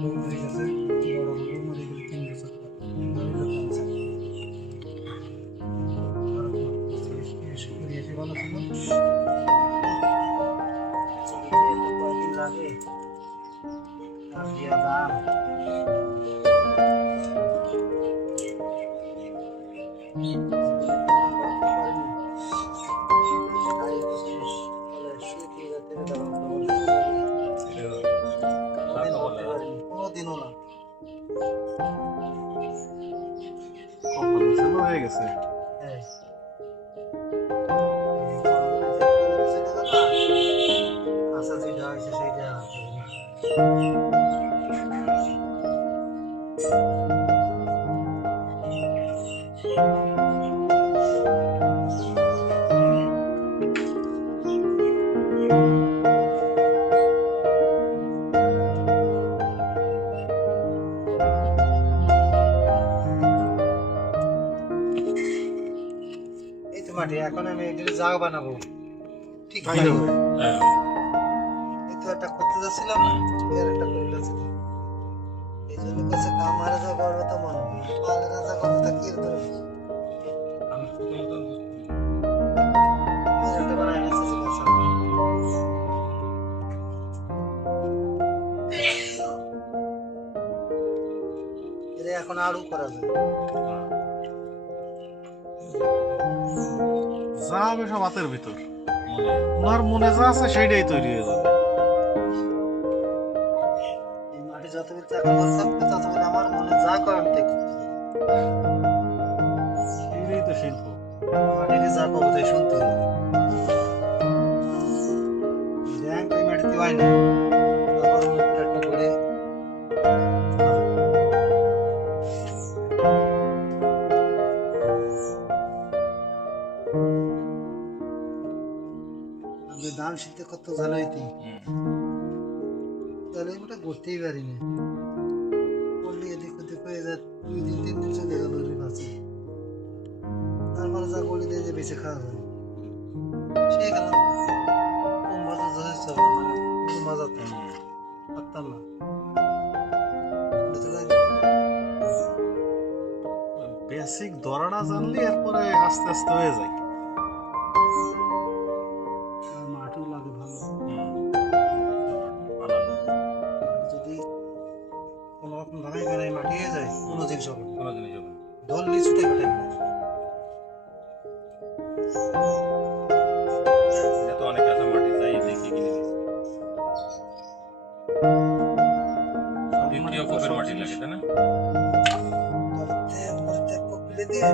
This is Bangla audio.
বউ মরে গেছে, বড় বউ মরে গেছে 3 বছর পর। মরে গেল ক্যান্সার। এসে ভালো ছিল। কয়েকদিন লাগে তার দিয়া দাম কোনোদিনও না কপালে ছিল হয়ে গেছে। হ্যাঁ আচ্ছা যেটা হয়েছে সেইটা এই তো মাটি এখন আমি এটার জায়গা বানাবো ঠিক তাই আছে হবে। এই তো একটা করতে যাচ্ছিলাম না এর একটা করে যাচ্ছিলাম এই জন্য কাছে কামারে যা করবে তো মনে হয় পালে রাজা করবে তা কি ধরে আমি প্রথমত একটা বানাই না ঠিক আছে এর এখন আরো করা যায় যা হবে সব হাতের ভিতর, মনে ওনার মনে যা আছে সেইটাই তৈরি হয়ে যাবে। এই মাটি যতদিন চাকা থাকবে ততদিন আমার মনে যা করে আমি দেখি এইটাই তো শিল্প। মাটির যা পাবো তাই শুনতে হবে ব্যাংক এই মাটিতে হয় না তারপর মুখটা একটু করে আমি ধান শীতে কত ঝাল হইতি তাহলে ওটা করতেই পারি না করলে এদিক ওদিক হয়ে যায় 2 দিন 3 দিন চলে গেল ওই মাছে তারপরে যা করলে দিয়ে যে বেঁচে খাওয়া যায় সেই গেল কোন মজা যথেষ্ট মানে কোনো মজা পারতাম না বেসিক ধরাটা জানলে এরপরে আস্তে আস্তে হয়ে যায়। মাঠও লাগে ভালো বানানো যদি কোনো রকম ভাঙাই বেড়াই মাটি হয়ে যায় কোনো জিনিস হবে না। কোনো জিনিস হবে না। ধরলে ছুটে বেড়াই না এটা তো অনেক আছে মাটি চাই দেখি কিনে নিয়েছে। দ্বিতীয় কোপের মাটি লাগে তাই না? করতে করতে কপিলে দিয়ে